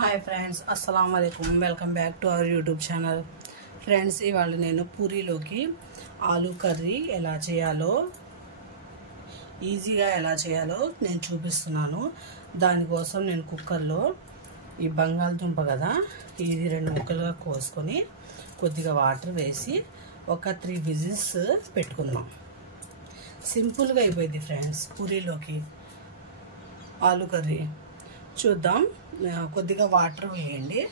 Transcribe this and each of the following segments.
Hi friends, అస్సలం వాలేకుమ్. Welcome back to our YouTube channel. Friends, ఇవాళ నేను పూరీలోకి ఆలూ కర్రీ ఎలా చేయాలో, ఈజీగా ఎలా చేయాలో నేను చూపిస్తున్నాను. దానికోసం నేను కుక్కర్లో ఈ బంగాళదుంప కదా, ఇది 2 ముక్కలుగా కోసుకొని కొద్దిగా వాటర్ వేసి ఒక 3 విజిల్స్ పెట్టుకుందాం. సింపుల్గా అయిపోయింది ఫ్రెండ్స్ పూరీలోకి ఆలూ కర్రీ. చూద్దాం. కొద్దిగా వాటర్ వేయండి.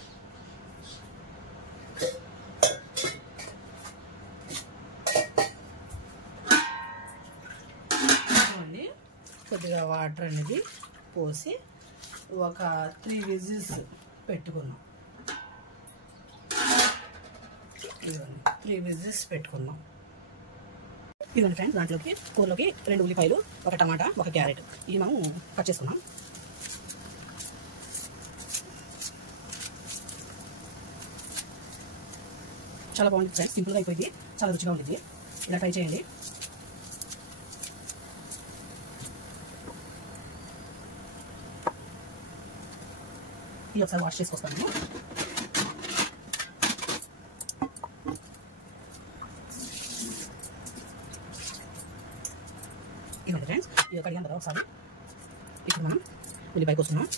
కొద్దిగా వాటర్ అనేది పోసి ఒక 3 విజిల్స్ పెట్టుకుందాం. 3 విజిల్స్ పెట్టుకుందాం. ఇదిగోండి ఫ్రెండ్స్, దాంట్లోకి కూరలోకి 2 ఉల్లిపాయలు, ఒక టమాటా, ఒక క్యారెట్ ఇవి మనం కట్ చేసుకున్నాం. చాలా బాగుంది ఫ్రెండ్స్, సింపుల్గా అయిపోయింది, చాలా రుచిగా ఉంటుంది. ఇలా ట్రై చేయండి. ఇది ఒకసారి వాష్ చేసుకొస్తాను. ఇవ్వండి ఫ్రెండ్స్, ఇది కడిగాం కదా ఒకసారి. ఇప్పుడు మనం ఉల్లిపాయ కోసుకున్నాం.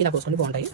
ఇలా కోసుకొని బాగుంటాయి.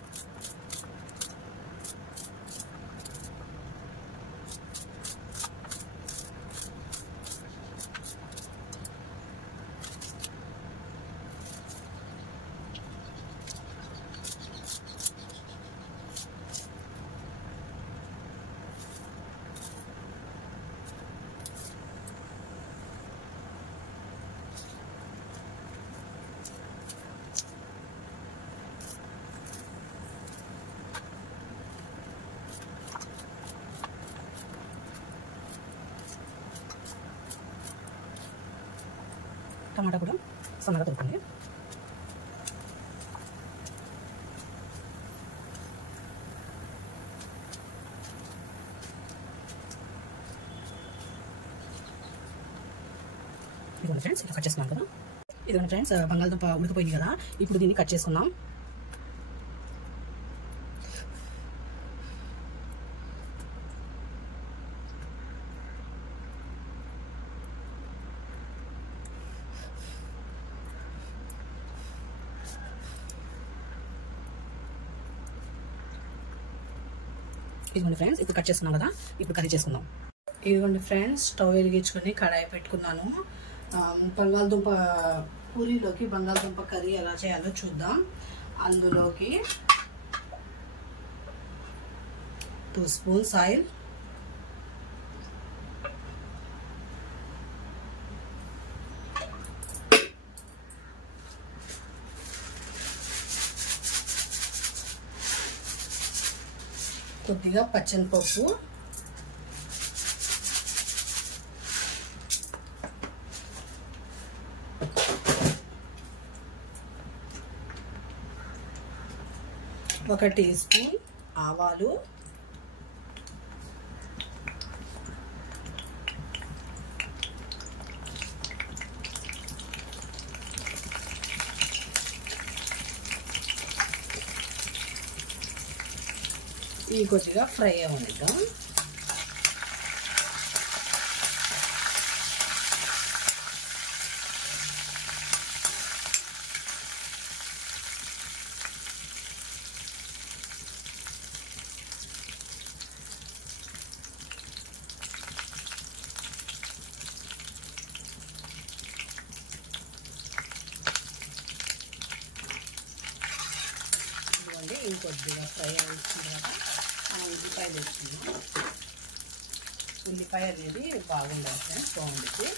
టమాటా కూడా సన్నగా తరుక్కోండి. ఇదిగోండి ఫ్రెండ్స్, ఇట్లా కట్ చేసుకున్నాం కదా. ఇదిగోండి ఫ్రెండ్స్, బంగాళదుంప ఉడికిపోయింది కదా. ఇప్పుడు దీన్ని కట్ చేసుకుందాం. ఇదిగోండి ఫ్రెండ్స్, ఇప్పుడు కట్ చేసుకున్నాం కదా. ఇప్పుడు కర్రీ చేసుకుందాం. ఇదిగోండి ఫ్రెండ్స్, స్టవ్ వెలిగించుకొని కడాయి పెట్టుకున్నాను. బంగాళదుంప పూరీలోకి బంగాళదుంప కర్రీ ఎలా చేయాలో చూద్దాం. అందులోకి 2 స్పూన్స్ ఆయిల్, కొద్దిగా పచ్చనిపప్పు, ఒక టీ స్పూన్ ఆవాలు, ఇవి కొద్దిగా ఫ్రై అవ్వనిద్దాం. ఇదిగోండి, ఇంకొద్దిగా ఫ్రై అయిన తర్వాత మనం ఉల్లిపాయలు వేసుకున్నాం. ఉల్లిపాయ అనేది బాగుండాలి ఫ్రెండ్స్, బాగుంటుంది.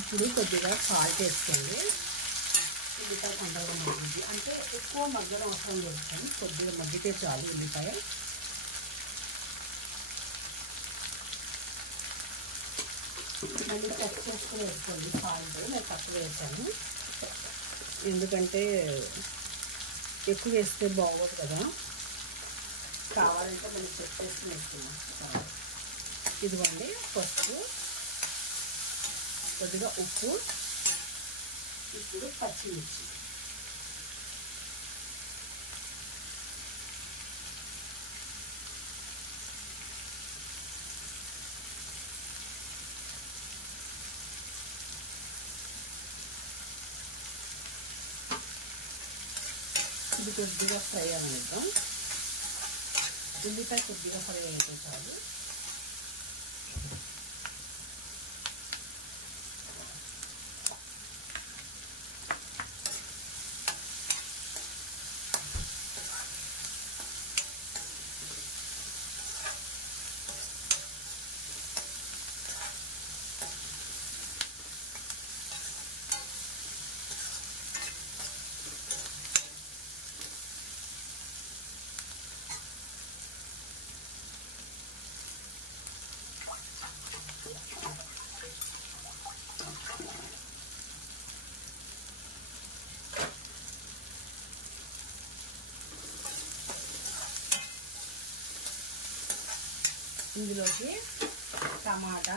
ఇప్పుడు కొద్దిగా సాల్ట్ వేసుకోండి. ఉల్లిపాయ తొందరగా మగ్గుద్ది, అంటే ఎక్కువ మగ్గడం అవసరం లేదు ఫ్రెండ్స్, కొద్దిగా మగ్గితే చాలు ఉల్లిపాయ. మళ్ళీ కట్ చేసుకుని వేసుకోండి సాల్ట్. నేను తక్కువ వేసాను, ఎందుకంటే ఎక్కువ వేస్తే బాగోదు కదా. కావాలంటే మనం చెక్ చేసుకుని వేసుకున్నాం. ఇదిగోండి పసుపు, కొద్దిగా ఉప్పు, ఇప్పుడు పచ్చిమిర్చి, ఇది కొద్దిగా ఫ్రై అనిద్దాం. ఉల్లిపాయ కొద్దిగా ఫ్రై అయితే చాలు. ఇందులోకి టమాటా,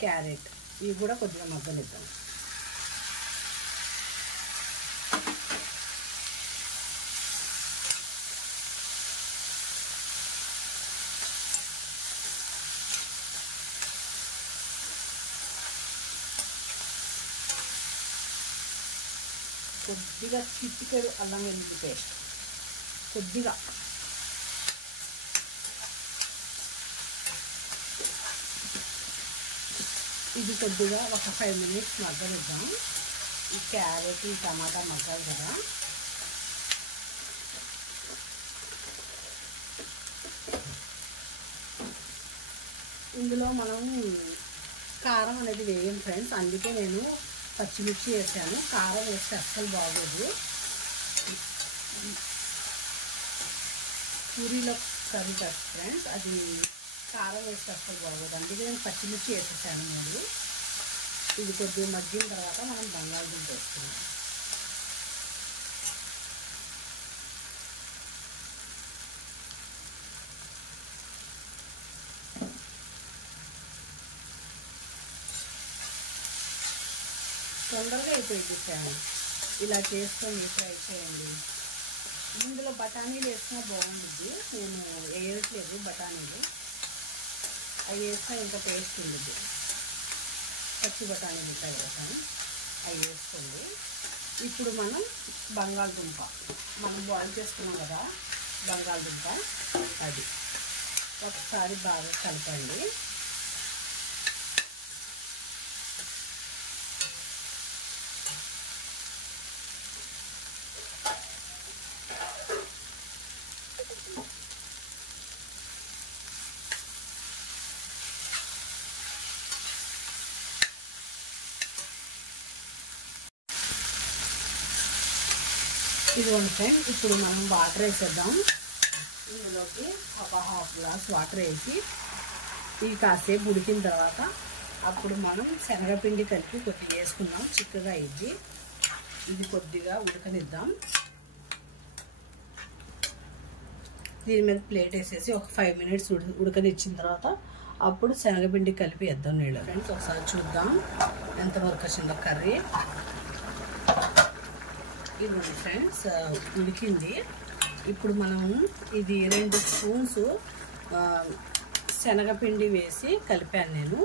క్యారెట్ ఇవి కూడా కొద్దిగా మగ్గనిద్దాం. కొద్దిగా చిటికెడు అల్లం వెల్లుల్లి పేస్ట్, కొద్దిగా ఇది కొద్దిగా ఒక 5 మినిట్స్ మగ్గనిద్దాం. ఈ క్యారెట్, ఈ టమాటా మగ్గాలి కదా. ఇందులో మనం కారం అనేది వేయం ఫ్రెండ్స్, అందుకే నేను పచ్చిమిర్చి వేసాను. కారం వేస్తే అస్సలు బాగోదు. పూరీలో కర్రీ కదా ఫ్రెండ్స్, అది కారం వేస్తే అస్సలు బాగోదు, అందుకే నేను పచ్చిమిర్చి వేసేసాను. ముందు ఇది కొద్దిగా మగ్గిన తర్వాత మనం బంగాళదుంప వేసుకున్నాం. తొందరగా అయిపోయింది ఫ్రెండ్స్, ఇలా చేసుకొని ఫ్రై చేయండి. ఇందులో బఠానీలు వేసినా బాగుంటుంది, నేను వేయట్లేదు బఠానీలు, అవి వేసినా ఇంకా టేస్ట్ ఉంటుంది. పచ్చి బఠానీలు ఉంటాయి కదా, అవి వేసుకోండి. ఇప్పుడు మనం బంగాళదుంప బాయిల్ చేసుకున్నాం కదా, బంగాళదుంప అది ఒకసారి బాగా కలపండి. ఇదిగోండి ఫ్రెండ్స్, ఇప్పుడు మనం వాటర్ వేసేద్దాం. ఇందులోకి ఒక 1/2 గ్లాస్ వాటర్ వేసి ఇవి కాసేపు ఉడికిన తర్వాత అప్పుడు మనం శనగపిండి కలిపి కొద్దిగా వేసుకుందాం, చిక్కగా అయ్యింది. ఇది కొద్దిగా ఉడకనిద్దాం. దీని మీద ప్లేట్ వేసేసి ఒక 5 మినిట్స్ ఉడకనిచ్చిన తర్వాత అప్పుడు శనగపిండి కలిపి వేద్దాం నీళ్ళు. ఫ్రెండ్స్ ఒకసారి చూద్దాం ఎంతవరకు వచ్చిందో కర్రీ. ఇదిగోండి ఫ్రెండ్స్, ఉడికింది. ఇప్పుడు మనం ఇది 2 స్పూన్స్ శనగపిండి వేసి కలిపాను నేను.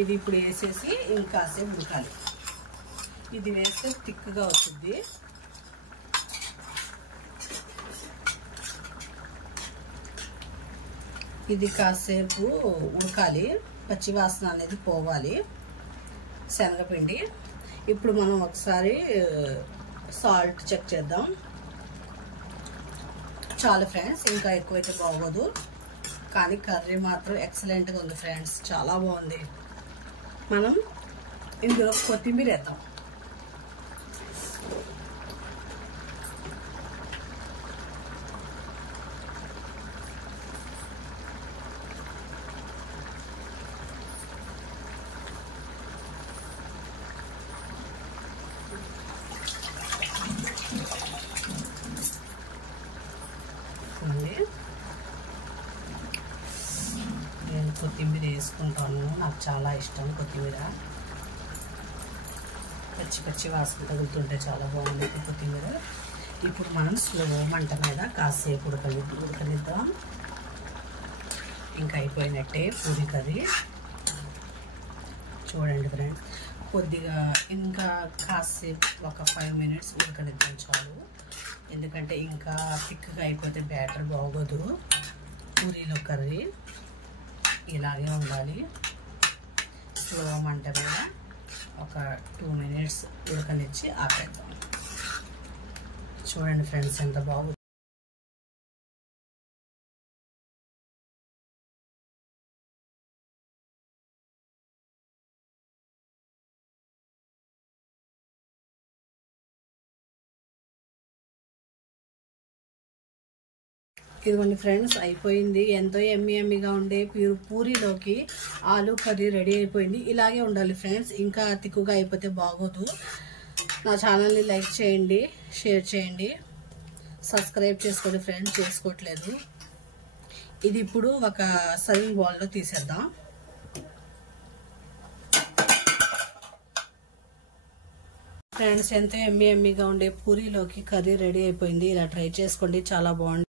ఇది ఇప్పుడు వేసేసి ఇంకాసేపు ఉడకాలి. ఇది వేస్తే థిక్గా వస్తుంది. ఇది కాసేపు ఉడకాలి, పచ్చివాసన అనేది పోవాలి శనగపిండి. ఇప్పుడు మనం ఒకసారి సాల్ట్ చెక్ చేద్దాం. చాలా ఫ్రెండ్స్, ఇంకా ఎక్కువైతే బాగోదు, కానీ కర్రీ మాత్రం ఎక్సలెంట్గా ఉంది ఫ్రెండ్స్, చాలా బాగుంది. మనం ఇందులో కొత్తిమీర వేద్దాం. నేను కొత్తిమీర వేసుకుంటాను, నా నాకు చాలా ఇష్టం కొత్తిమీర. పచ్చి పచ్చి వాసన తగులుతుంటే చాలా బాగుంటుంది కొత్తిమీర. ఇప్పుడు మనం స్లో మంట మీద కాసేపు ఉడకనిద్దాం. ఇంకా అయిపోయినట్టే పూరీ కర్రీ. చూడండి ఫ్రెండ్స్, కొద్దిగా ఇంకా కాసేపు ఒక 5 minutes ఉడకనిద్దాం చాలు. ఎందుకంటే ఇంకా థిక్గా అయిపోతే బ్యాటర్ బాగోదు. పూరీలో కర్రీ ఇలాగే ఉండాలి. స్లో మంట మీద ఒక 2 minutes ఉడకనిచ్చి ఆపేద్దాం. చూడండి ఫ్రెండ్స్ ఎంత బాగుంది. ఇదిగోండి ఫ్రెండ్స్, అయిపోయింది. ఎంతో ఎమ్మీగా ఉండే పూరీలోకి ఆలు కర్రీ రెడీ అయిపోయింది. ఇలాగే ఉండాలి ఫ్రెండ్స్, ఇంకా తిక్కుగా అయిపోతే బాగోదు. నా ఛానల్ని లైక్ చేయండి, షేర్ చేయండి, సబ్స్క్రైబ్ చేసుకోండి ఫ్రెండ్స్, చేసుకోవట్లేదు. ఇది ఇప్పుడు ఒక సర్వింగ్ బౌల్లో తీసేద్దాం. ఫ్రెండ్స్, ఎంతో ఎమ్మీగా ఉండే పూరీలోకి కర్రీ రెడీ అయిపోయింది. ఇలా ట్రై చేసుకోండి, చాలా బాగుంది.